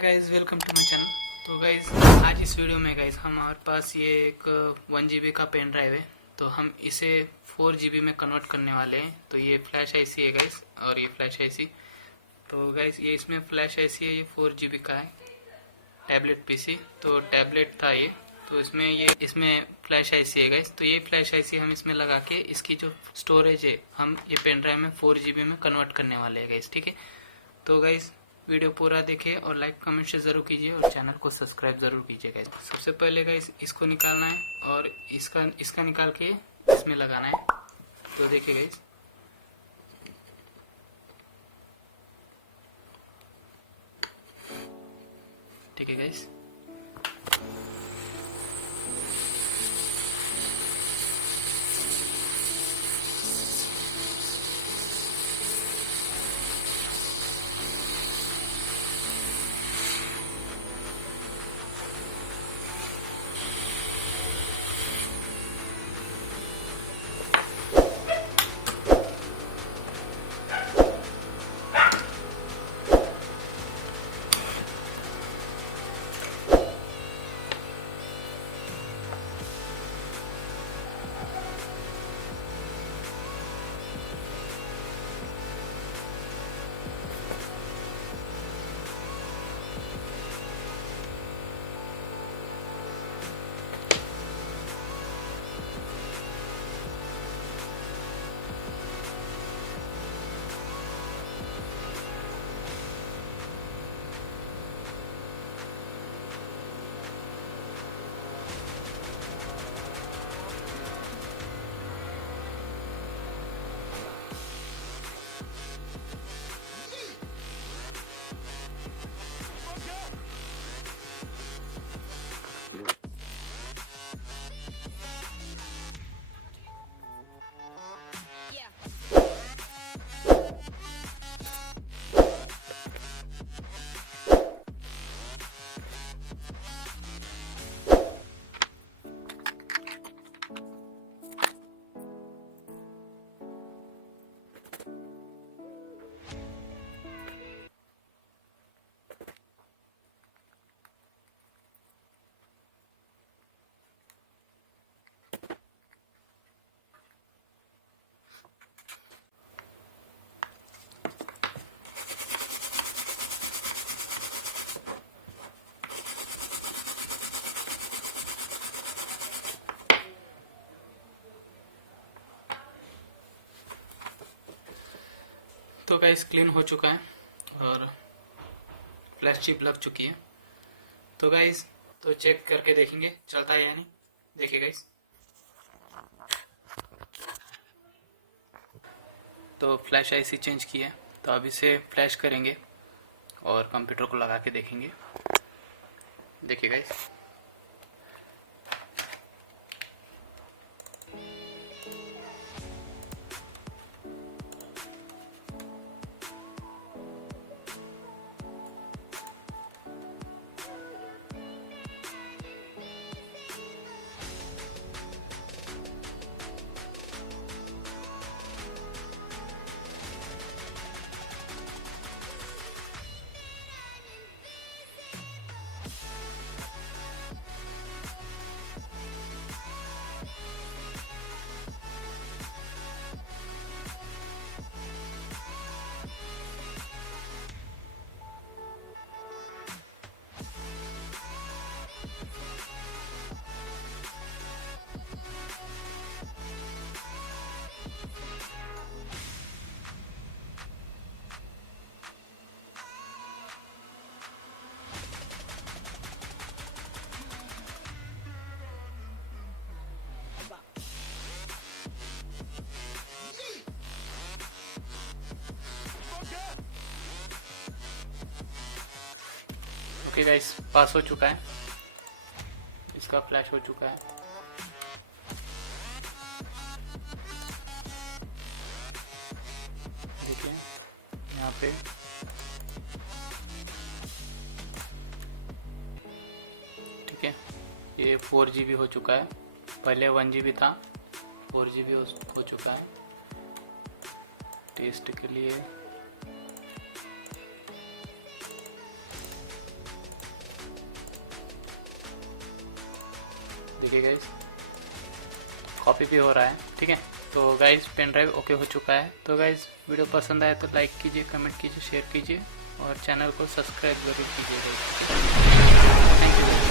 Hi guys, welcome to my channel. तो guys आज इस वीडियो में गाइस हमारे पास ये एक 1 GB का पेन ड्राइव है। तो हम इसे 4 GB में कन्वर्ट करने वाले हैं। तो ये फ्लैश आईसी है गाइस, और ये फ्लैश आईसी। तो गाइस ये इसमें फ्लैश आईसी है, ये 4 GB का है। टैबलेट पीसी, तो टैबलेट था ये। तो इसमें फ्लैश आईसी है गाइस। तो ये फ्लैश आईसी हम इसमें लगा के इसकी जो स्टोरेज है हम ये पेन ड्राइव में 4 GB में कन्वर्ट करने वाले हैं गाइस, ठीक है। तो गाइस वीडियो पूरा देखें और लाइक कमेंट से जरूर कीजिए और चैनल को सब्सक्राइब जरूर कीजिए गाइस। सबसे पहले गाइस इसको निकालना है और इसका निकाल के इसमें लगाना है। तो देखिए गाइस, ठीक है गाइस। तो गाइस क्लीन हो चुका है और फ्लैश चिप लग चुकी है। तो गाइस तो चेक करके देखेंगे चलता है या नहीं। देखिए गाइस, तो फ्लैश आईसी चेंज की है। तो अब इसे फ्लैश करेंगे और कंप्यूटर को लगा के देखेंगे। देखिए गाइस, ओके गाइस, पास हो चुका है, इसका फ्लैश हो चुका है। देखिए यहाँ पे ठीक है, ये 4 GB हो चुका है। पहले 1 GB था, 4 GB हो चुका है। टेस्ट के लिए देखिए गाइस कॉपी भी हो रहा है, ठीक है। तो गाइस पेन ड्राइव ओके हो चुका है। तो गाइस वीडियो पसंद आए तो लाइक कीजिए, कमेंट कीजिए, शेयर कीजिए और चैनल को सब्सक्राइब जरूर कीजिए गाइस, ठीक है। Thank you.